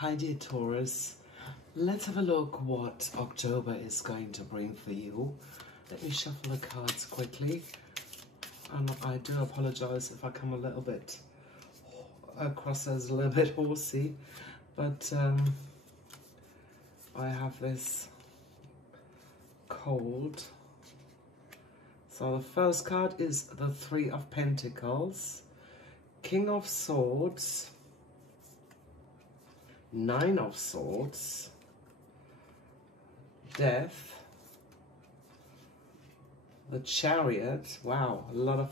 Hi dear Taurus, let's have a look what October is going to bring for you. Let me shuffle the cards quickly, and I do apologize if I come a little bit across as a little bit horsey, but I have this cold. So the first card is the Three of Pentacles, King of Swords, Nine of Swords, Death, the Chariot, wow, a lot of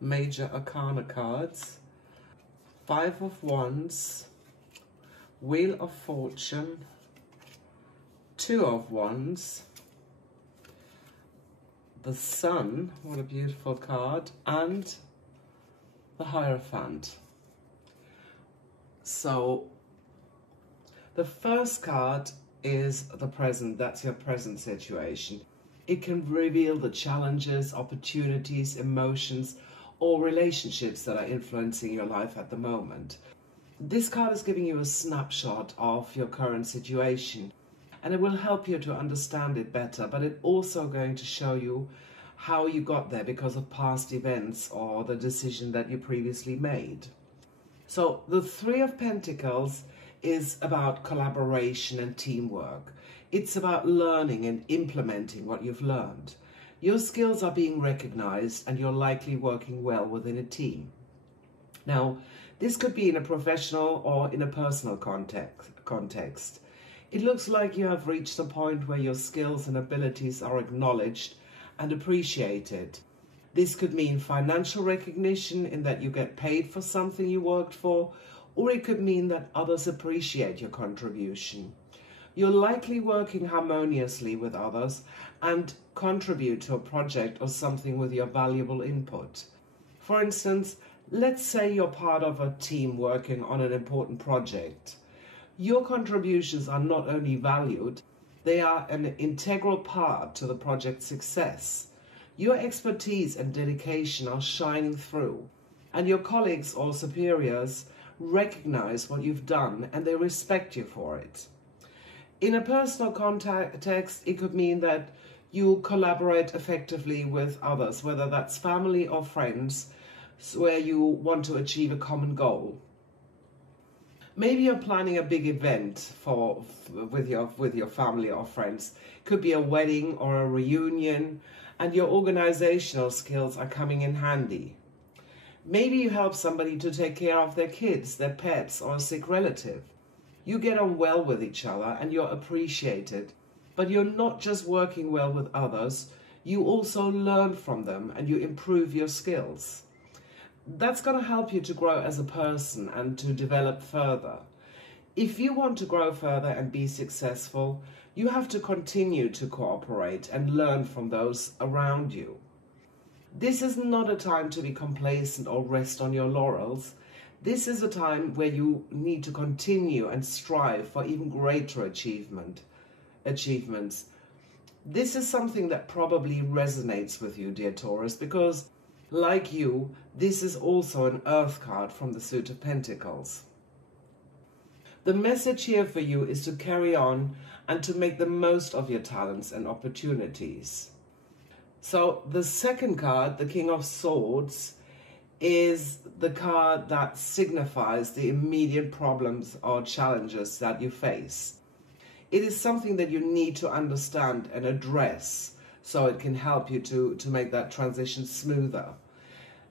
major arcana cards, Five of Wands, Wheel of Fortune, Two of Wands, the Sun, what a beautiful card, and the Hierophant. So the first card is the present. That's your present situation. It can reveal the challenges, opportunities, emotions, or relationships that are influencing your life at the moment. This card is giving you a snapshot of your current situation, and it will help you to understand it better, but it's also going to show you how you got there because of past events or the decision that you previously made. So the Three of Pentacles is about collaboration and teamwork. It's about learning and implementing what you've learned. Your skills are being recognized and you're likely working well within a team. Now, this could be in a professional or in a personal context. It looks like you have reached a point where your skills and abilities are acknowledged and appreciated. This could mean financial recognition in that you get paid for something you worked for, or it could mean that others appreciate your contribution. You're likely working harmoniously with others and contribute to a project or something with your valuable input. For instance, let's say you're part of a team working on an important project. Your contributions are not only valued, they are an integral part to the project's success. Your expertise and dedication are shining through, and your colleagues or superiors recognize what you've done and they respect you for it. In a personal context, it could mean that you collaborate effectively with others, whether that's family or friends, where you want to achieve a common goal. Maybe you're planning a big event with your family or friends. It could be a wedding or a reunion, and your organizational skills are coming in handy. Maybe you help somebody to take care of their kids, their pets, or a sick relative. You get on well with each other and you're appreciated, but you're not just working well with others, you also learn from them and you improve your skills. That's going to help you to grow as a person and to develop further. If you want to grow further and be successful, you have to continue to cooperate and learn from those around you. This is not a time to be complacent or rest on your laurels. This is a time where you need to continue and strive for even greater achievements. This is something that probably resonates with you, dear Taurus, because like you, this is also an Earth card from the Suit of Pentacles. The message here for you is to carry on and to make the most of your talents and opportunities. So the second card, the King of Swords, is the card that signifies the immediate problems or challenges that you face. It is something that you need to understand and address so it can help you to make that transition smoother.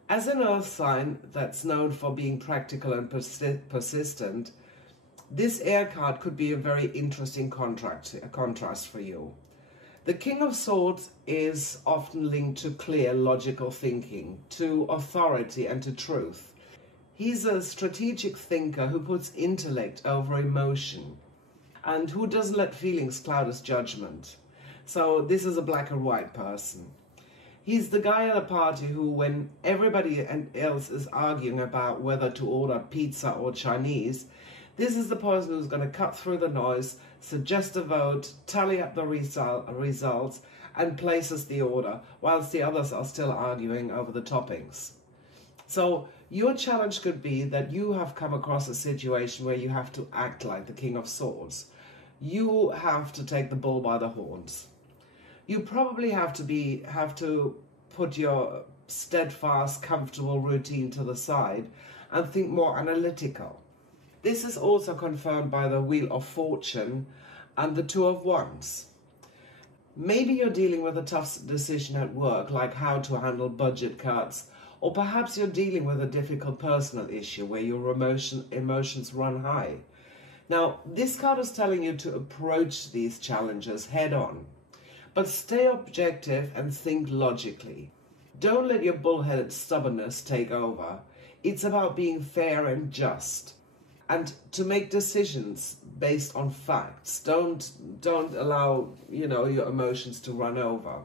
As an Earth sign that's known for being practical and persistent, this air card could be a very interesting contrast for you. The King of Swords is often linked to clear, logical thinking, to authority and to truth. He's a strategic thinker who puts intellect over emotion and who doesn't let feelings cloud his judgment. So this is a black and white person. He's the guy at a party who, when everybody else is arguing about whether to order pizza or Chinese, this is the person who's going to cut through the noise, suggest a vote, tally up the results, and places the order, whilst the others are still arguing over the toppings. So your challenge could be that you have come across a situation where you have to act like the King of Swords. You have to take the bull by the horns. You probably have to put your steadfast, comfortable routine to the side and think more analytical. This is also confirmed by the Wheel of Fortune and the Two of Wands. Maybe you're dealing with a tough decision at work, like how to handle budget cuts, or perhaps you're dealing with a difficult personal issue where your emotions run high. Now, this card is telling you to approach these challenges head on, but stay objective and think logically. Don't let your bullheaded stubbornness take over. It's about being fair and just, and to make decisions based on facts. Don't allow, your emotions to run over.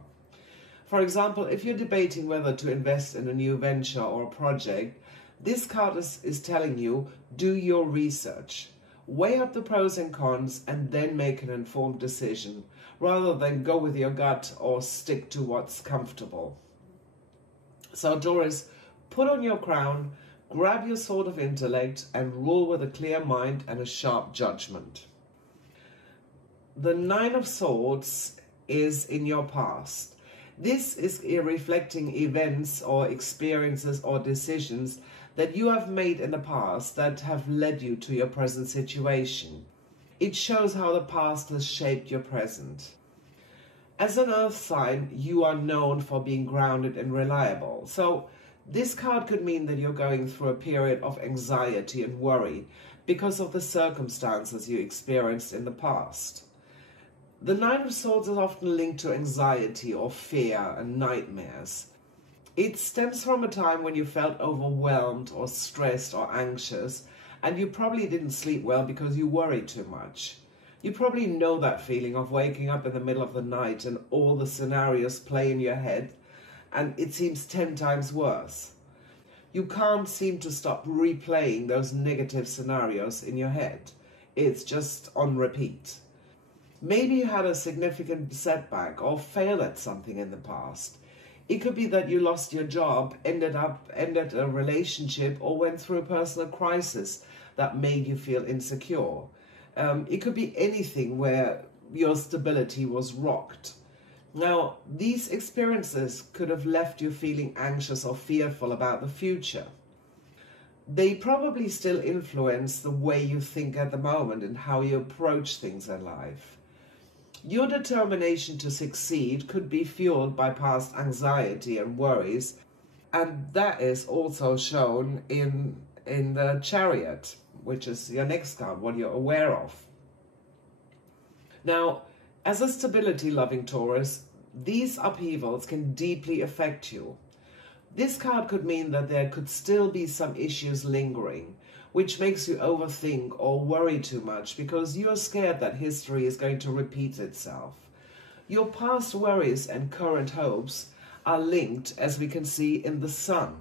For example, if you're debating whether to invest in a new venture or a project, this card is telling you, do your research. Weigh up the pros and cons and then make an informed decision, rather than go with your gut or stick to what's comfortable. So Taurus, put on your crown, grab your sword of intellect and rule with a clear mind and a sharp judgment. The Nine of Swords is in your past. This is reflecting events or experiences or decisions that you have made in the past that have led you to your present situation. It shows how the past has shaped your present. As an earth sign, you are known for being grounded and reliable. So this card could mean that you're going through a period of anxiety and worry because of the circumstances you experienced in the past. The Nine of Swords is often linked to anxiety or fear and nightmares. It stems from a time when you felt overwhelmed or stressed or anxious, and you probably didn't sleep well because you worried too much. You probably know that feeling of waking up in the middle of the night and all the scenarios play in your head, and it seems 10 times worse. You can't seem to stop replaying those negative scenarios in your head. It's just on repeat. Maybe you had a significant setback or failed at something in the past. It could be that you lost your job, ended a relationship, or went through a personal crisis that made you feel insecure. It could be anything where your stability was rocked. Now, these experiences could have left you feeling anxious or fearful about the future. They probably still influence the way you think at the moment and how you approach things in life. Your determination to succeed could be fueled by past anxiety and worries, and that is also shown in the Chariot, which is your next card, what you're aware of. Now, as a stability-loving Taurus, these upheavals can deeply affect you. This card could mean that there could still be some issues lingering, which makes you overthink or worry too much because you're scared that history is going to repeat itself. Your past worries and current hopes are linked, as we can see in the Sun.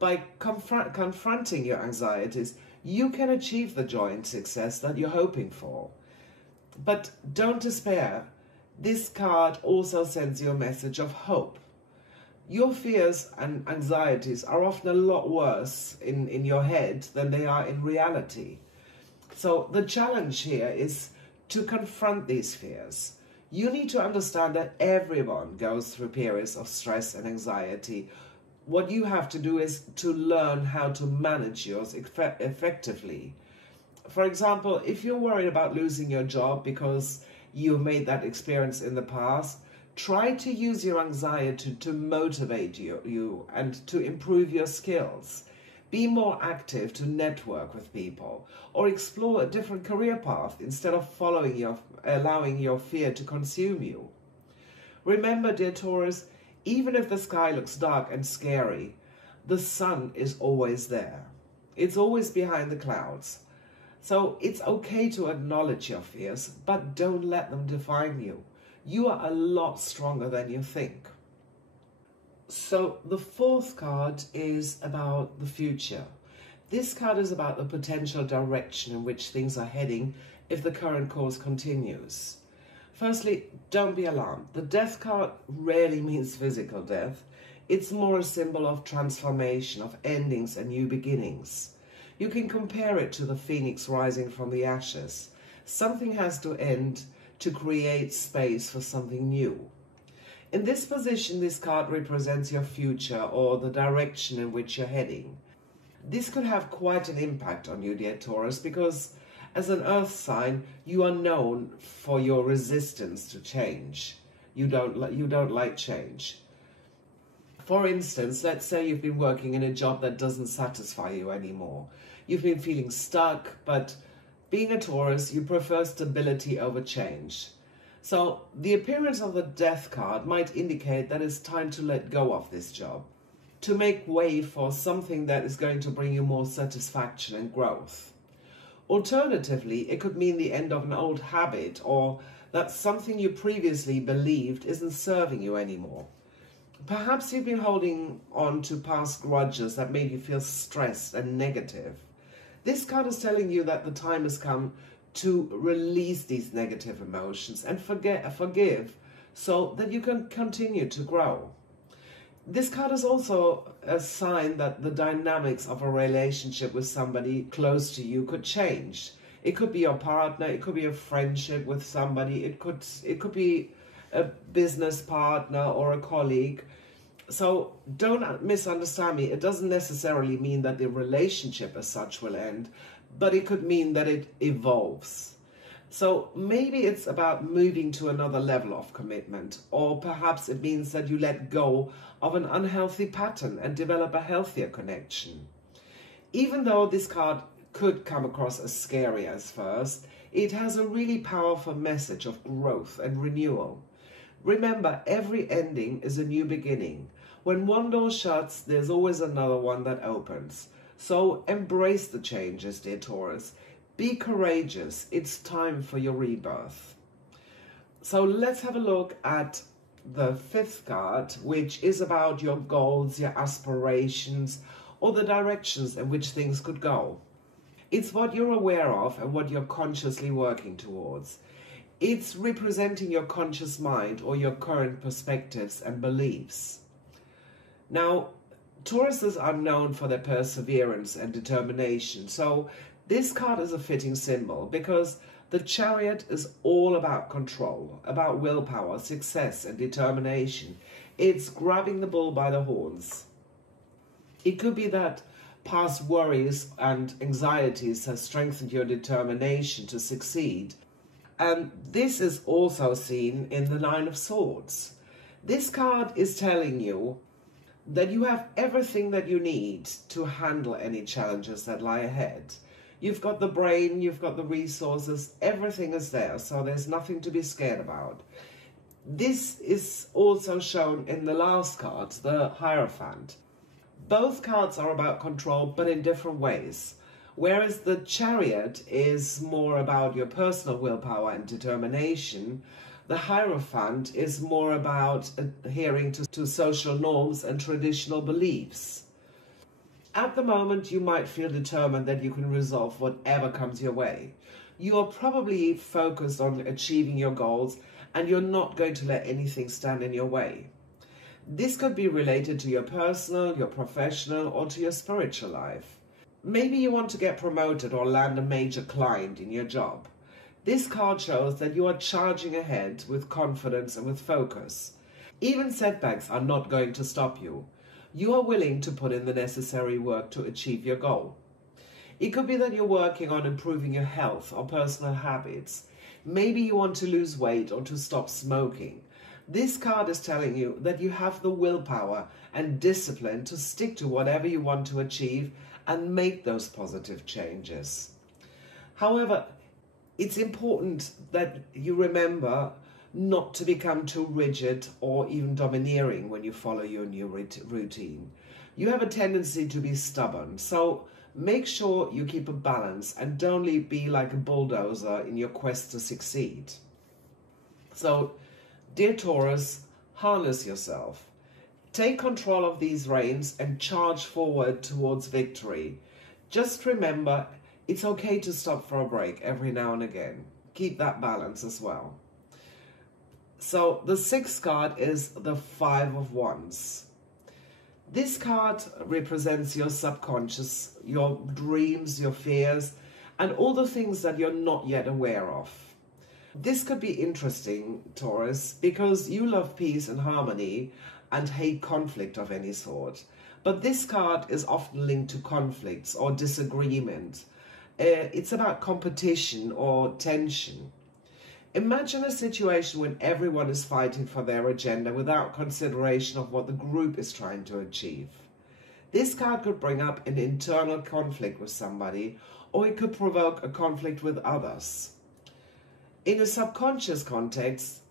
By confronting your anxieties, you can achieve the joy and success that you're hoping for. But don't despair. This card also sends you a message of hope. Your fears and anxieties are often a lot worse in your head than they are in reality. So the challenge here is to confront these fears. You need to understand that everyone goes through periods of stress and anxiety. What you have to do is to learn how to manage yours effectively. For example, if you're worried about losing your job because you made that experience in the past, try to use your anxiety to motivate you and to improve your skills. Be more active to network with people or explore a different career path instead of allowing your fear to consume you. Remember, dear Taurus, even if the sky looks dark and scary, the sun is always there. It's always behind the clouds. So it's okay to acknowledge your fears, but don't let them define you. You are a lot stronger than you think. So the fourth card is about the future. This card is about the potential direction in which things are heading if the current course continues. Firstly, don't be alarmed. The death card rarely means physical death. It's more a symbol of transformation, of endings and new beginnings. You can compare it to the phoenix rising from the ashes. Something has to end to create space for something new. In this position, this card represents your future or the direction in which you're heading. This could have quite an impact on you, dear Taurus, because as an earth sign, you are known for your resistance to change. You don't like change. For instance, let's say you've been working in a job that doesn't satisfy you anymore. You've been feeling stuck, but being a Taurus, you prefer stability over change. So the appearance of the Death card might indicate that it's time to let go of this job, to make way for something that is going to bring you more satisfaction and growth. Alternatively, it could mean the end of an old habit, or that something you previously believed isn't serving you anymore. Perhaps you've been holding on to past grudges that made you feel stressed and negative. This card is telling you that the time has come to release these negative emotions and forgive so that you can continue to grow. This card is also a sign that the dynamics of a relationship with somebody close to you could change. It could be your partner, it could be a friendship with somebody, it could be a business partner or a colleague. So don't misunderstand me. It doesn't necessarily mean that the relationship as such will end, but it could mean that it evolves. So maybe it's about moving to another level of commitment, or perhaps it means that you let go of an unhealthy pattern and develop a healthier connection. Even though this card could come across as scary as first, it has a really powerful message of growth and renewal. Remember, every ending is a new beginning. When one door shuts, there's always another one that opens. So embrace the changes, dear Taurus. Be courageous. It's time for your rebirth. So let's have a look at the fifth card, which is about your goals, your aspirations, or the directions in which things could go. It's what you're aware of and what you're consciously working towards. It's representing your conscious mind or your current perspectives and beliefs. Now, Tauruses are known for their perseverance and determination, so this card is a fitting symbol because the Chariot is all about control, about willpower, success and determination. It's grabbing the bull by the horns. It could be that past worries and anxieties have strengthened your determination to succeed. And this is also seen in the Nine of Swords. This card is telling you that you have everything that you need to handle any challenges that lie ahead. You've got the brain, you've got the resources, everything is there, so there's nothing to be scared about. This is also shown in the last card, the Hierophant. Both cards are about control, but in different ways. Whereas the Chariot is more about your personal willpower and determination, the Hierophant is more about adhering to social norms and traditional beliefs. At the moment, you might feel determined that you can resolve whatever comes your way. You are probably focused on achieving your goals and you're not going to let anything stand in your way. This could be related to your personal, your professional, or to your spiritual life. Maybe you want to get promoted or land a major client in your job. This card shows that you are charging ahead with confidence and with focus. Even setbacks are not going to stop you. You are willing to put in the necessary work to achieve your goal. It could be that you're working on improving your health or personal habits. Maybe you want to lose weight or to stop smoking. This card is telling you that you have the willpower and discipline to stick to whatever you want to achieve and make those positive changes. However, it's important that you remember not to become too rigid or even domineering when you follow your new routine. You have a tendency to be stubborn, so make sure you keep a balance and don't be like a bulldozer in your quest to succeed. So, dear Taurus, harness yourself. Take control of these reins and charge forward towards victory. Just remember, it's okay to stop for a break every now and again. Keep that balance as well. So the sixth card is the Five of Wands. This card represents your subconscious, your dreams, your fears, and all the things that you're not yet aware of. This could be interesting, Taurus, because you love peace and harmony and hate conflict of any sort. But this card is often linked to conflicts or disagreement. It's about competition or tension. Imagine a situation when everyone is fighting for their agenda without consideration of what the group is trying to achieve. This card could bring up an internal conflict with somebody, or it could provoke a conflict with others. In a subconscious context,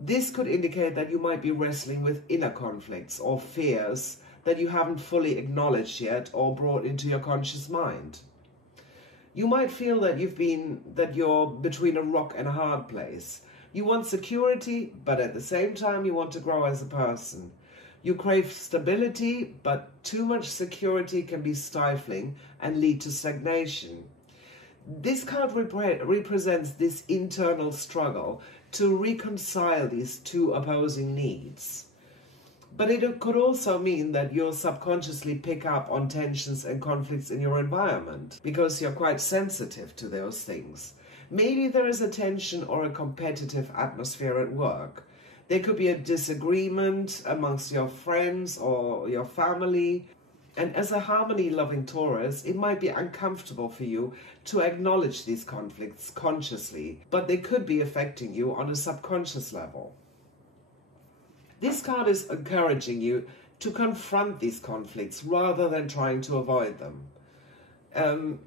this could indicate that you might be wrestling with inner conflicts or fears that you haven't fully acknowledged yet or brought into your conscious mind. You might feel that you're between a rock and a hard place. You want security, but at the same time you want to grow as a person. You crave stability, but too much security can be stifling and lead to stagnation. This card represents this internal struggle to reconcile these two opposing needs. But it could also mean that you'll subconsciously pick up on tensions and conflicts in your environment because you're quite sensitive to those things. Maybe there is a tension or a competitive atmosphere at work. There could be a disagreement amongst your friends or your family. And as a harmony-loving Taurus, it might be uncomfortable for you to acknowledge these conflicts consciously, but they could be affecting you on a subconscious level. This card is encouraging you to confront these conflicts rather than trying to avoid them.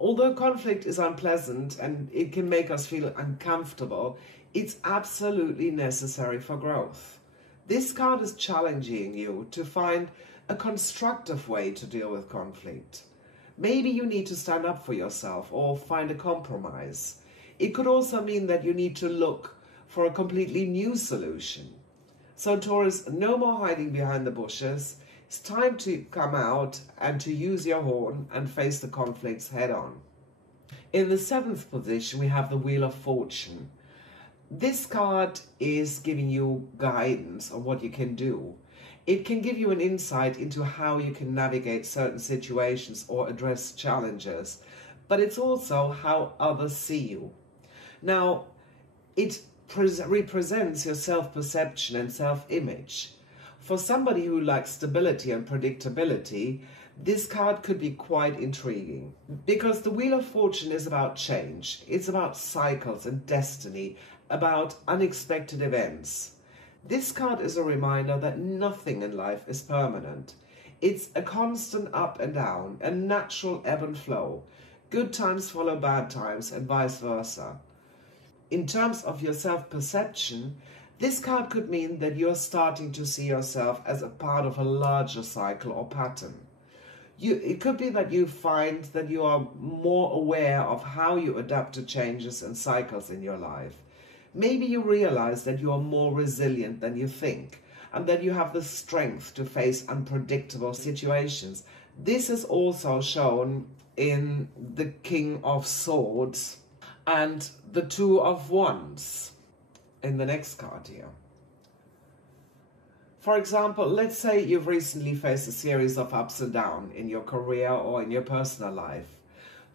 Although conflict is unpleasant and it can make us feel uncomfortable, it's absolutely necessary for growth. This card is challenging you to find a constructive way to deal with conflict. Maybe you need to stand up for yourself or find a compromise. It could also mean that you need to look for a completely new solution. So Taurus, no more hiding behind the bushes. It's time to come out and to use your horn and face the conflicts head on. In the 7th position, we have the Wheel of Fortune. This card is giving you guidance on what you can do. It can give you an insight into how you can navigate certain situations or address challenges, but it's also how others see you. Now, it represents your self-perception and self-image. For somebody who likes stability and predictability, this card could be quite intriguing because the Wheel of Fortune is about change. It's about cycles and destiny, about unexpected events. This card is a reminder that nothing in life is permanent. It's a constant up and down, a natural ebb and flow. Good times follow bad times and vice versa. In terms of your self-perception, this card could mean that you're starting to see yourself as a part of a larger cycle or pattern. It could be that you find that you are more aware of how you adapt to changes and cycles in your life. Maybe you realize that you are more resilient than you think and that you have the strength to face unpredictable situations. This is also shown in the King of Swords and the Two of Wands in the next card here. For example, let's say you've recently faced a series of ups and downs in your career or in your personal life.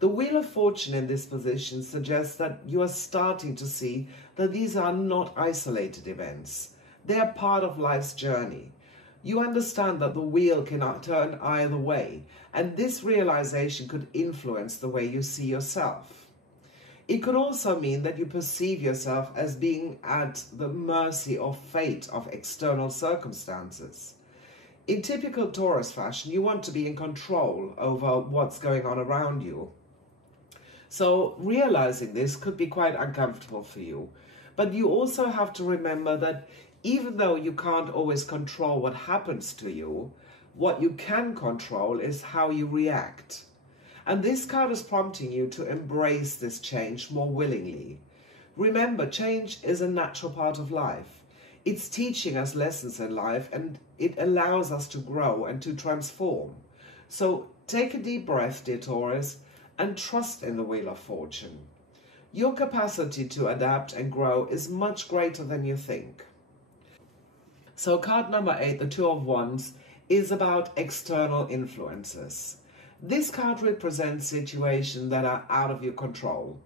The Wheel of Fortune in this position suggests that you are starting to see that these are not isolated events. They are part of life's journey. You understand that the wheel cannot turn either way, and this realization could influence the way you see yourself. It could also mean that you perceive yourself as being at the mercy of fate of external circumstances. In typical Taurus fashion, you want to be in control over what's going on around you. So realizing this could be quite uncomfortable for you. But you also have to remember that even though you can't always control what happens to you, what you can control is how you react. And this card is prompting you to embrace this change more willingly. Remember, change is a natural part of life. It's teaching us lessons in life and it allows us to grow and to transform. So take a deep breath, dear Taurus, and trust in the Wheel of Fortune. Your capacity to adapt and grow is much greater than you think. So card number 8, the Two of Wands, is about external influences. This card represents situations that are out of your control.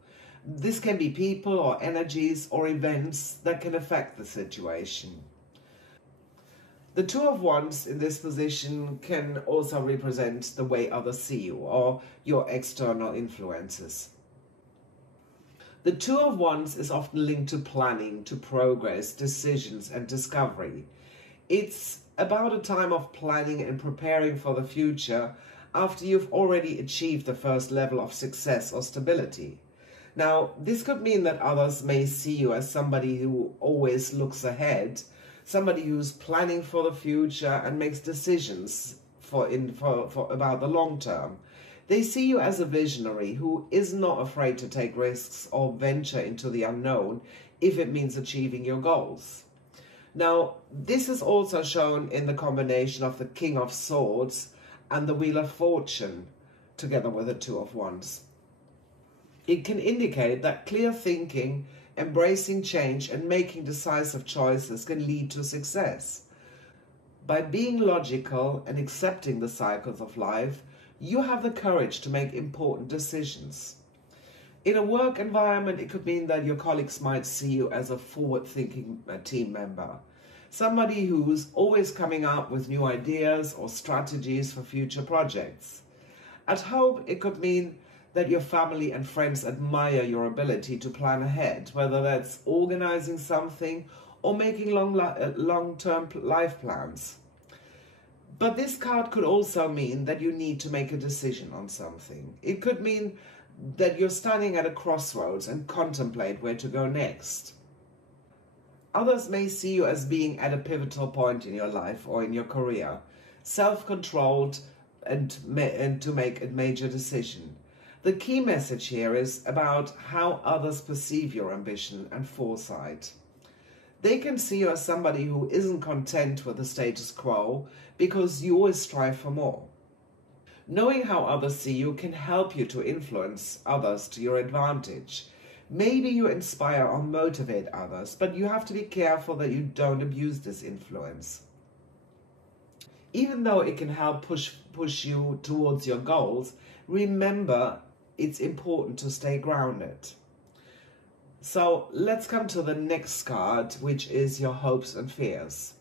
This can be people or energies or events that can affect the situation. The Two of Wands in this position can also represent the way others see you or your external influences. The Two of Wands is often linked to planning, to progress, decisions, and discovery. It's about a time of planning and preparing for the future after you've already achieved the first level of success or stability. Now, this could mean that others may see you as somebody who always looks ahead, somebody who's planning for the future and makes decisions about the long term. They see you as a visionary who is not afraid to take risks or venture into the unknown if it means achieving your goals. Now, this is also shown in the combination of the King of Swords and the Wheel of Fortune, together with the Two of Wands. It can indicate that clear thinking, embracing change, and making decisive choices can lead to success. By being logical and accepting the cycles of life, you have the courage to make important decisions. In a work environment, it could mean that your colleagues might see you as a forward-thinking team member, somebody who's always coming up with new ideas or strategies for future projects. At home, it could mean that your family and friends admire your ability to plan ahead, whether that's organizing something or making long-term life plans. But this card could also mean that you need to make a decision on something. It could mean that you're standing at a crossroads and contemplate where to go next. Others may see you as being at a pivotal point in your life or in your career, self-controlled and to make a major decision. The key message here is about how others perceive your ambition and foresight. They can see you as somebody who isn't content with the status quo because you always strive for more. Knowing how others see you can help you to influence others to your advantage. Maybe you inspire or motivate others, but you have to be careful that you don't abuse this influence. Even though it can help push you towards your goals, remember it's important to stay grounded. So let's come to the next card, which is your hopes and fears.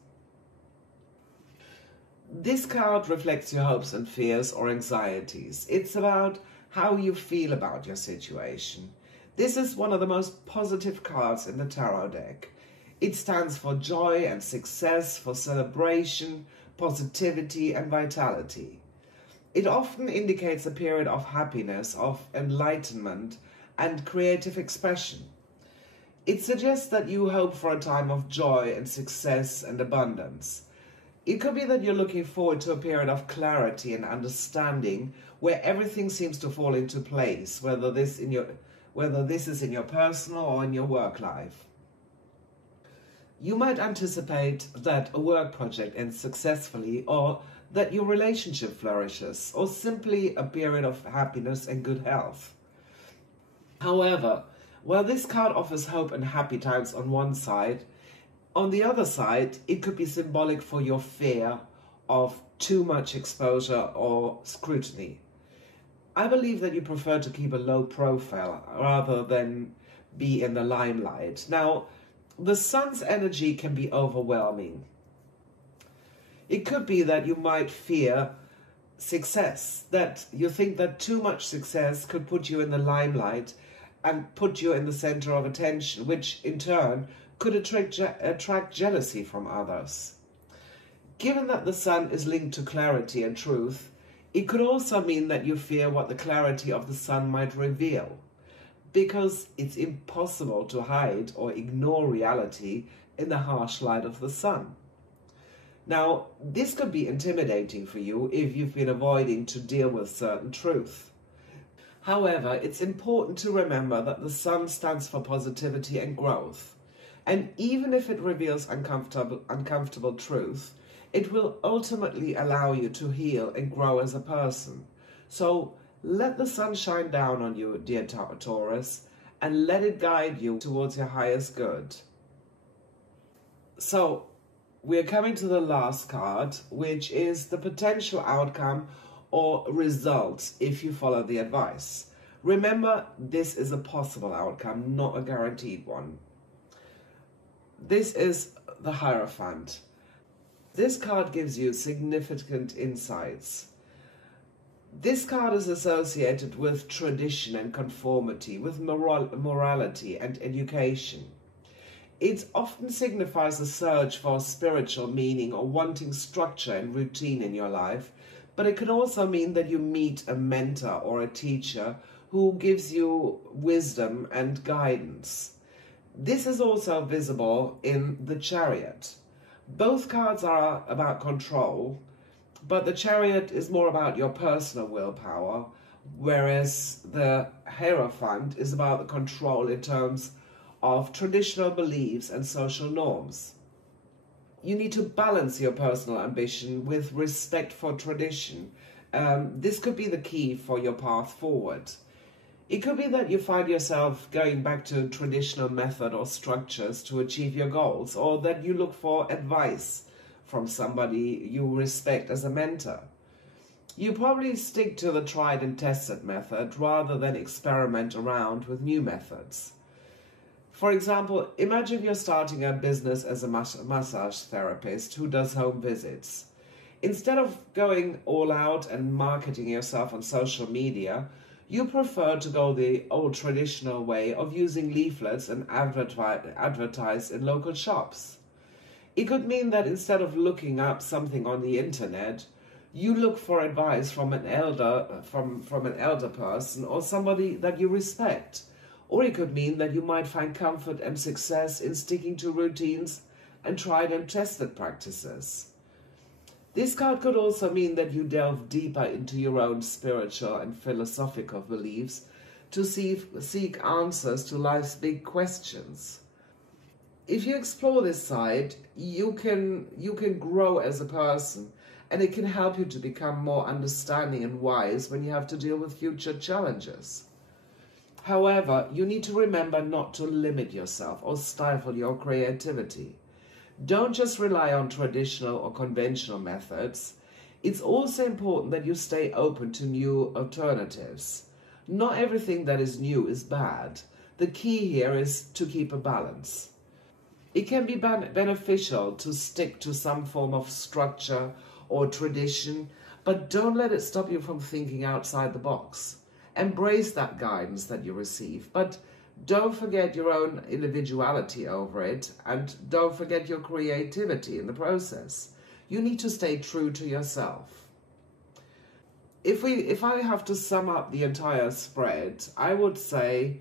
This card reflects your hopes and fears or anxieties. It's about how you feel about your situation. This is one of the most positive cards in the tarot deck. It stands for joy and success, for celebration, positivity, and vitality. It often indicates a period of happiness, of enlightenment, and creative expression. It suggests that you hope for a time of joy and success and abundance. It could be that you're looking forward to a period of clarity and understanding where everything seems to fall into place, whether this is in your personal or in your work life. You might anticipate that a work project ends successfully, or that your relationship flourishes, or simply a period of happiness and good health. However, while this card offers hope and happy times on one side, on the other side, it could be symbolic for your fear of too much exposure or scrutiny. I believe that you prefer to keep a low profile rather than be in the limelight. Now, the sun's energy can be overwhelming. It could be that you might fear success, that you think that too much success could put you in the limelight and put you in the center of attention, which in turn could attract jealousy from others. Given that the sun is linked to clarity and truth, it could also mean that you fear what the clarity of the sun might reveal, because it's impossible to hide or ignore reality in the harsh light of the sun. Now, this could be intimidating for you if you've been avoiding to deal with certain truth. However, it's important to remember that the sun stands for positivity and growth. And even if it reveals uncomfortable truth, it will ultimately allow you to heal and grow as a person. So let the sun shine down on you, dear Taurus, and let it guide you towards your highest good. So, we're coming to the last card, which is the potential outcome or result if you follow the advice. Remember, this is a possible outcome, not a guaranteed one. This is the Hierophant. This card gives you significant insights. This card is associated with tradition and conformity, with morality and education. It often signifies a search for spiritual meaning or wanting structure and routine in your life, but it can also mean that you meet a mentor or a teacher who gives you wisdom and guidance. This is also visible in the Chariot. Both cards are about control, but the Chariot is more about your personal willpower, whereas the Hierophant is about the control in terms of traditional beliefs and social norms. You need to balance your personal ambition with respect for tradition. This could be the key for your path forward. It could be that you find yourself going back to traditional method or structures to achieve your goals, or that you look for advice from somebody you respect as a mentor. You probably stick to the tried and tested method rather than experiment around with new methods. For example, imagine you're starting a business as a massage therapist who does home visits. Instead of going all out and marketing yourself on social media, you prefer to go the old traditional way of using leaflets and advertise in local shops. It could mean that instead of looking up something on the internet, you look for advice from an elder person or somebody that you respect. Or it could mean that you might find comfort and success in sticking to routines and tried and tested practices. This card could also mean that you delve deeper into your own spiritual and philosophical beliefs to seek answers to life's big questions. If you explore this side, you can grow as a person, and it can help you to become more understanding and wise when you have to deal with future challenges. However, you need to remember not to limit yourself or stifle your creativity. Don't just rely on traditional or conventional methods. It's also important that you stay open to new alternatives. Not everything that is new is bad. The key here is to keep a balance. It can be beneficial to stick to some form of structure or tradition, but don't let it stop you from thinking outside the box. Embrace that guidance that you receive, but don't forget your own individuality over it, and don't forget your creativity in the process. You need to stay true to yourself. If I have to sum up the entire spread, I would say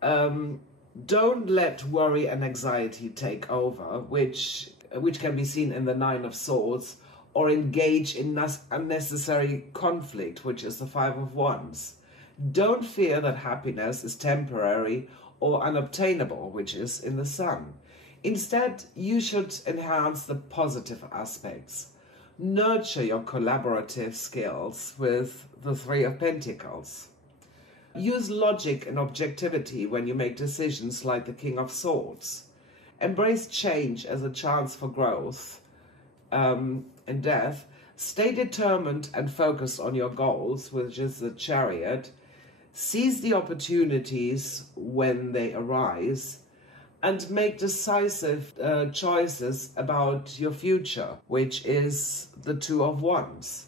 don't let worry and anxiety take over, which can be seen in the Nine of Swords, or engage in unnecessary conflict, which is the Five of Wands. Don't fear that happiness is temporary or unobtainable, which is in the Sun. Instead, you should enhance the positive aspects. Nurture your collaborative skills with the Three of Pentacles. Use logic and objectivity when you make decisions, like the King of Swords. Embrace change as a chance for growth and death. Stay determined and focused on your goals, which is the Chariot. Seize the opportunities when they arise, and make decisive choices about your future, which is the Two of Wands.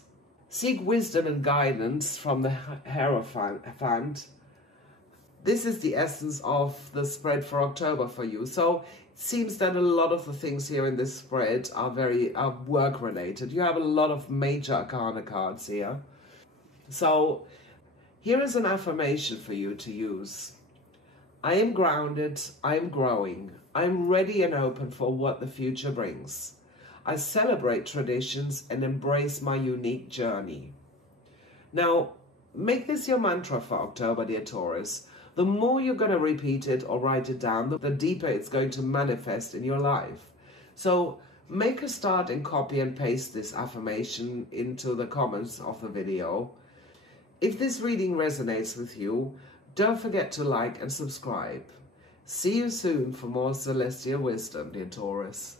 Seek wisdom and guidance from the Hierophant. This is the essence of the spread for October for you. So it seems that a lot of the things here in this spread are work related. You have a lot of major arcana cards here. So here is an affirmation for you to use. I am grounded, I am growing, I am ready and open for what the future brings. I celebrate traditions and embrace my unique journey. Now, make this your mantra for October, dear Taurus. The more you're going to repeat it or write it down, the deeper it's going to manifest in your life. So make a start and copy and paste this affirmation into the comments of the video. If this reading resonates with you, don't forget to like and subscribe. See you soon for more celestial wisdom, dear Taurus.